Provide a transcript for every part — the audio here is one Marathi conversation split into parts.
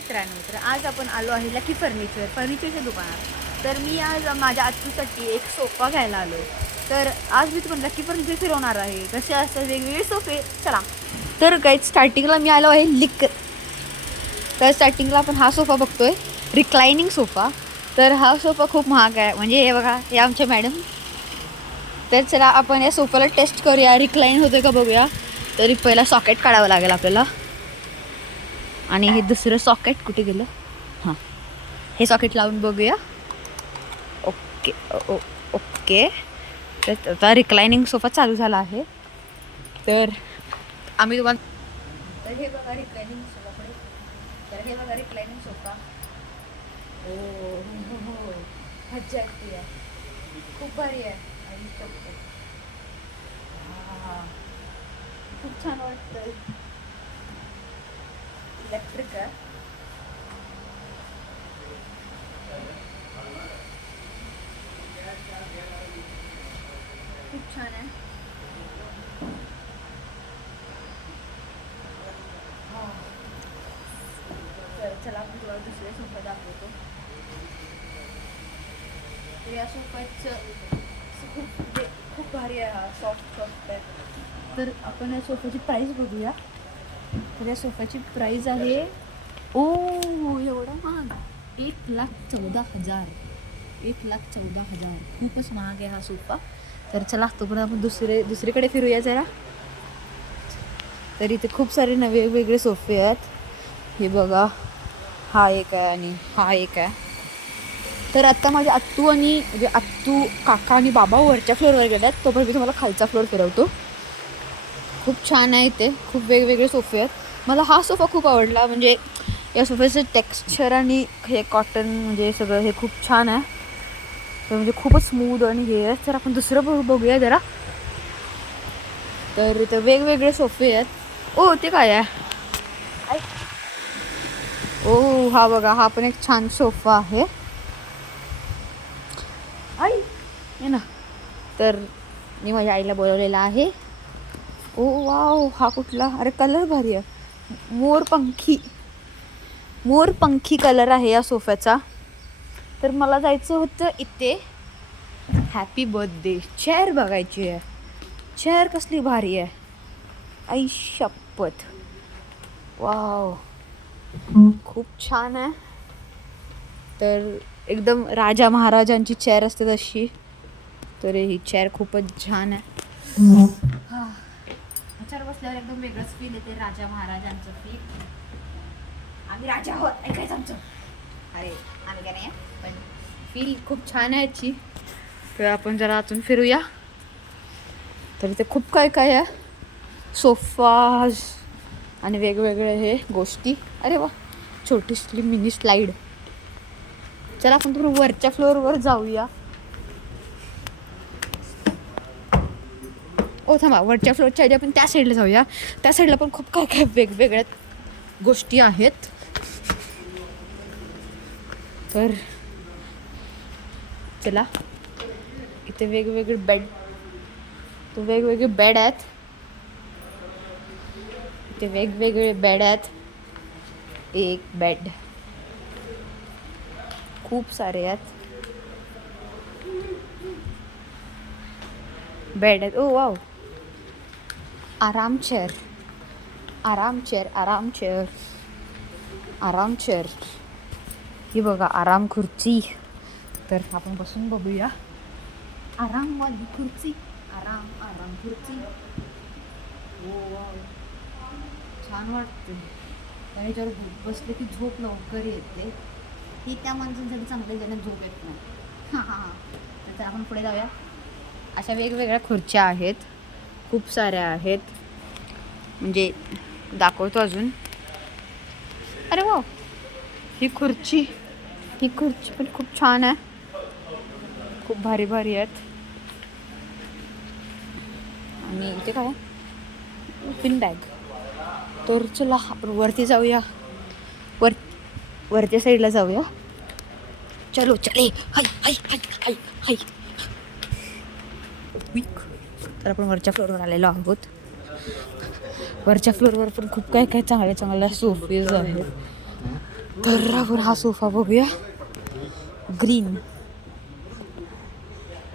मित्रांनो, तर आज आपण आलो आहे लकी फर्निचरच्या दुकानात. तर मी आज माझ्या आत्तूसाठी एक सोफा घ्यायला आलो. तर आज मी तुम्हाला लकी फर्निचर फिरवणार आहे. कसे असतात वेगवेगळे सोफे, चला. तर काही स्टार्टिंगला मी आलो आहे तर स्टार्टिंगला आपण हा सोफा बघतोय, रिक्लायनिंग सोफा. तर हा सोफा खूप महाग आहे, म्हणजे हे बघा, हे आमच्या मॅडम. तर चला आपण या सोफाला टेस्ट करूया, रिक्लाइन होतोय का बघूया. तरी पहिला सॉकेट काढावं लागेल आपल्याला. आणि हे दुसरं सॉकेट कुठे गेलं? हां, हे सॉकेट लावून बघूया. Okay okay. तर आता रिक्लायनिंग सोफा चालू झाला आहे. तर आम्ही तुम्हाला, तर हे बघा रिक्लायनिंग सोफाकडे. तर हे बघा रिक्लायनिंग सोफा. हो हो हो, मज्जा येते आहे, खूप भारी आहे. आणि खूप छान वाटतं. इलेक्ट्रिक आहे. खूप छान आहे. चला आपण तुला दुसऱ्या सोफा दाखवतो. तर या सोफ्याचं खूप भारी आहे. हा सॉफ्ट आहे. तर आपण या सोफ्याची प्राईस बघूया. तर या सोफ्याची प्राईस आहे, ओ एवढा महाग, 1,14,000. 1,14,000 खूपच महाग आहे हा सोफा. तर चला तोपर्यंत आपण दुसरीकडे फिरूया जरा. तर इथे खूप सारे नवे वेगवेगळे सोफे आहेत. हे बघा, हा एक आहे आणि हा एक आहे. तर आत्ता माझे आत्तू काका आणि बाबा वरच्या फ्लोअरवर गेल्यात. तोपर्यंत मी तुम्हाला खालचा फ्लोअर फिरवतो. खूप छान आहे इथे, खूप वेगवेगळे सोफे आहेत. मला हा सोफा खूप आवडला. म्हणजे या सोफ्याचं टेक्स्चर आणि हे कॉटन, म्हणजे सगळं हे खूप छान आहे. तर म्हणजे खूपच स्मूथ आणि हे आहे. तर आपण दुसरं बघूया जरा. तर इथं वेगवेगळे सोफे आहेत. ओ ते काय आहे? ओ हा बघा, हा पण एक छान सोफा आहे. आई ये ना. तर मी माझ्या आईला बोलवलेला आहे. ओ वाव, हा कुठला? अरे कलर भारी आहे. मोरपंखी कलर आहे या सोफ्याचा. तर मला जायचं होतं इथे. हॅपी बर्थडे चेअर बघायची आहे. चेअर कसली भारी आहे, आई शपथ. वाव, खूप छान आहे. तर एकदम राजा महाराजांची चेअर असते तशी. तर ही चेअर खूपच छान आहे. ह्याच्यावर बसल्यावर एकदम वेगळंच फील येते, राजा महाराजांचं फील. आम्ही राजा आहोत, ऐकायचं आमचं. अरे आम्ही काय नाही, पण फील खूप छान आहे याची. तर आपण जरा आतून फिरूया. तर इथे खूप काय काय आहे, सोफाज आणि वेगवेगळे हे गोष्टी. अरे वा, छोटीशी मिनी स्लाईड. चला आपण थोडं वरच्या फ्लोअरवर जाऊया. ओ थांबा, वरच्या फ्लोअरच्या आधी आपण त्या साईडला जाऊया. त्या साईडला पण खूप काय काय वेगवेगळ्या गोष्टी आहेत. तर चला, इथे वेगवेगळे बेड आहेत. इथे वेगवेगळे बेड आहेत. एक बेड, खूप सारे आहेत बेड आहेत. ओ वाव, आराम चेअर. ही बघा, आराम खुर्ची. तर आपण बसून बघूया. आरामवाली खुर्ची, आराम खुर्ची. ओ वाव, छान वाटते. त्याच्यावर बसले की झोप लवकर येते. ही त्या माणसांसाठी चांगलं, ज्यांना झोप येत नाही. हां. तर आपण पुढे जाऊया. अशा वेगवेगळ्या खुर्च्या आहेत, खूप साऱ्या आहेत. म्हणजे दाखवतो अजून. अरे वा, ही खुर्ची पण खूप छान आहे. खूप भारी आहेत. आणि इथे काय, पिन बॅग. तर चला आपण वरती जाऊया. वरच्या साईडला जाऊया. चलो चले. हाय. तर आपण वरच्या फ्लोअरवर आलेलो आहोत. वरच्या फ्लोअरवर पण खूप काय चांगल्या सोफेज आहेत. तर आपण हा सोफा बघूया.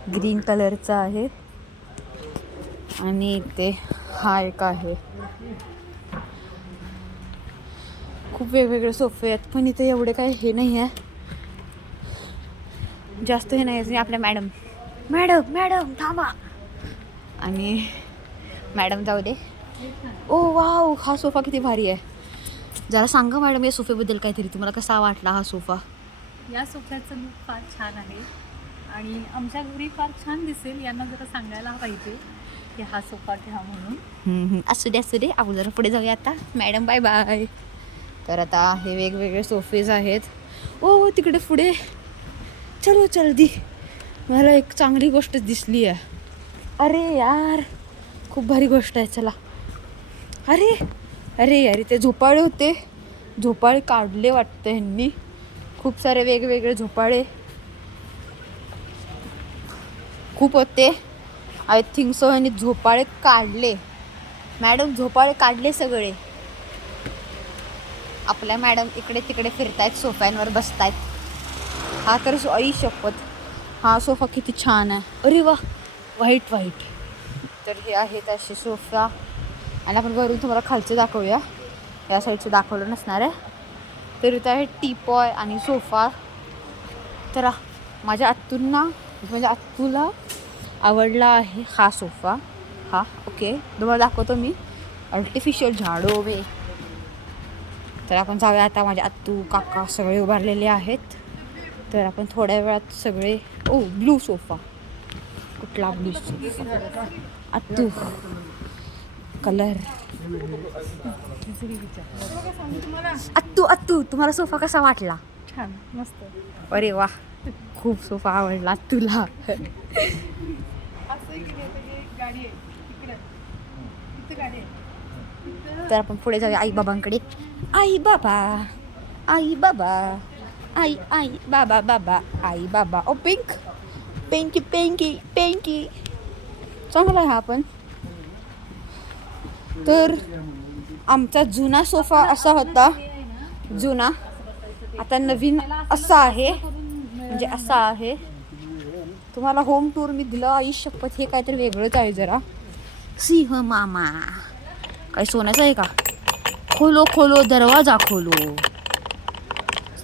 ग्रीन कलरचा आहे आणि इथे हा एक आहे. खूप वेगवेगळे सोफे आहेत पण इथे एवढे काही हे नाही आहे, जास्त हे नाही आहे. आपल्या मॅडम थांबा. आणि मॅडम जाऊ दे. ओ वाव, हा सोफा किती भारी आहे. जरा सांगा मॅडम या सोफ्याबद्दल काहीतरी, तुम्हाला कसा वाटला हा सोफा? या सोफ्याचं लुक फार छान आहे आणि आमच्या घरी फार छान दिसेल. यांना जरा सांगायला पाहिजे की हा सोफा घ्या म्हणून. असू दे आपण जरा पुढे जाऊया आता. Madam bye bye. तर आता हे वेगवेगळे सोफेज आहेत. ओ तिकडे पुढे चलो जल्दी, मला एक चांगली गोष्ट दिसली आहे. अरे यार खूप भारी गोष्ट आहे. चला. अरे यार ते झोपाळे होते, झोपाळे काढले वाटतं ह्यांनी. खूप सारे वेगवेगळे झोपाळे खूप होते. आय थिंक सो ह्यांनी झोपाळे काढले. मॅडम झोपाळे काढले सगळे. आपल्या मॅडम इकडे तिकडे फिरतायत, सोफ्यांवर बसतायत. हा तर आई शपथ, हा सोफा किती छान आहे. अरे वा, व्हाईट. तर हे आहेत असे सोफा. आणि आपण वरून तुम्हाला खालचं दाखवूया. या साईडचं दाखवलं नसणार आहे. तर इथं आहे टीपॉय आणि सोफा. तर माझ्या आत्तूला आवडला आहे हा सोफा. हा ओके, तुम्हाला दाखवतो मी. आर्टिफिशियल झाडो वे. तर आपण जाऊया आता. माझे आत्तू काका सगळे उभारलेले आहेत. तर आपण थोड्या वेळात सगळे. ओ ब्लू सोफा. कुठला ब्लू सोफा? आत्तू कलर. आत्तू तुम्हाला सोफा कसा वाटला? छान, मस्त. अरे वा, खूप सोफा आवडला तुला. तर आपण पुढे जाऊया आई बाबांकडे. आई बाबा आई बाबा. ओ पिंकी चांगला आहे हा पण. तर आमचा जुना सोफा असा होता, जुना. आता नवीन असा आहे, म्हणजे असा आहे. तुम्हाला होम टूर मी दिलं. आई शपथ हे काहीतरी वेगळंच आहे जरा. सिंह मामा काय सोन्याचं आहे का? खोलो दरवाजा खोलो.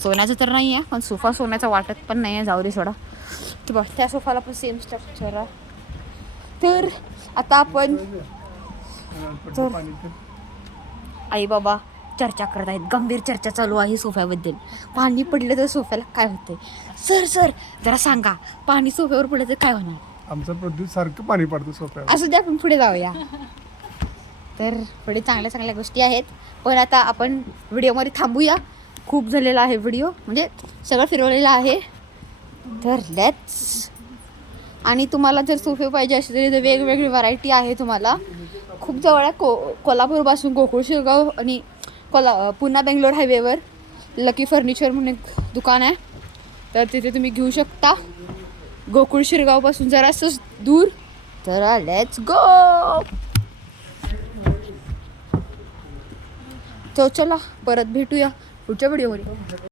सोन्याचं तर नाही आहे पण सोफा सोन्याचा वाटत पण नाही आहे. जाऊ दे सोडा. की बघ त्या सोफाला पण सेम स्ट्रक्चर आहे. तर आता आपण आई बाबा चर्चा करत आहेत. गंभीर चर्चा चालू आहे सोफ्याबद्दल. पाणी पडलं तर सोफ्याला काय होतंय? सर जरा सांगा, पाणी सोफ्यावर पडलं तर काय होणार? आमचं प्रदूषण सारखं पाणी पडतं सोफ्यावर. असं द्या, आपण पुढे जाऊया. तर पुढे चांगल्या गोष्टी आहेत. पण आता आपण व्हिडिओमध्ये थांबूया. खूप झालेला आहे व्हिडिओ, म्हणजे सगळं फिरवलेलं आहे. तर लेट्स. आणि तुम्हाला जर सोफे पाहिजे असेल तर वेगवेगळी व्हरायटी आहे. तुम्हाला खूप जवळ आहे. कोल्हापूरपासून गोकुळ शिरगाव आणि पुन्हा बेंगलोर हायवेवर लकी फर्निचर म्हणून एक दुकान आहे. तर तिथे तुम्ही घेऊ शकता. गोकुळ शिरगावपासून जरासं दूर. तर लेट्स गो. तो चला परत भेटूया पुढच्या व्हिडिओमध्ये.